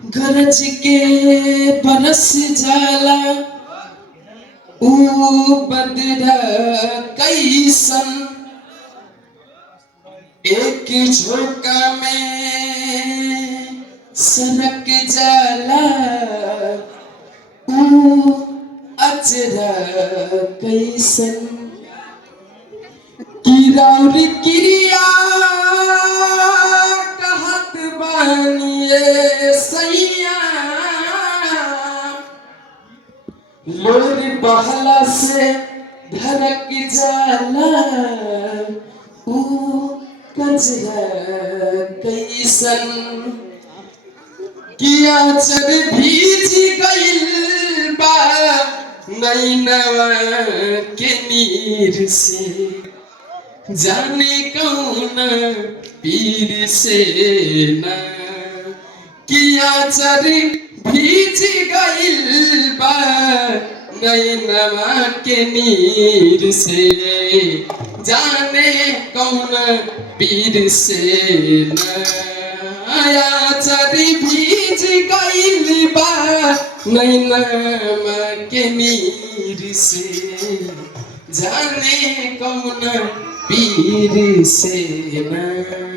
गरज के बरस जाला ऊ बदरा कैसन एक झोंका में सरक जाला ऊ अजरा कैसन किराउर क्रिया कहत बानिए सैया लोर बहला से धड़क जाला ऊ कजरा कैसन किया चर भीज गइल बा नैनवा के नीर से जाने कौन पीर से न किया चर भीज गइल बा नैनवा के नीर से जाने कौन पीर से न आया चरी भीज गइल बा नैनवा के नीर से जाने कौन पीर से न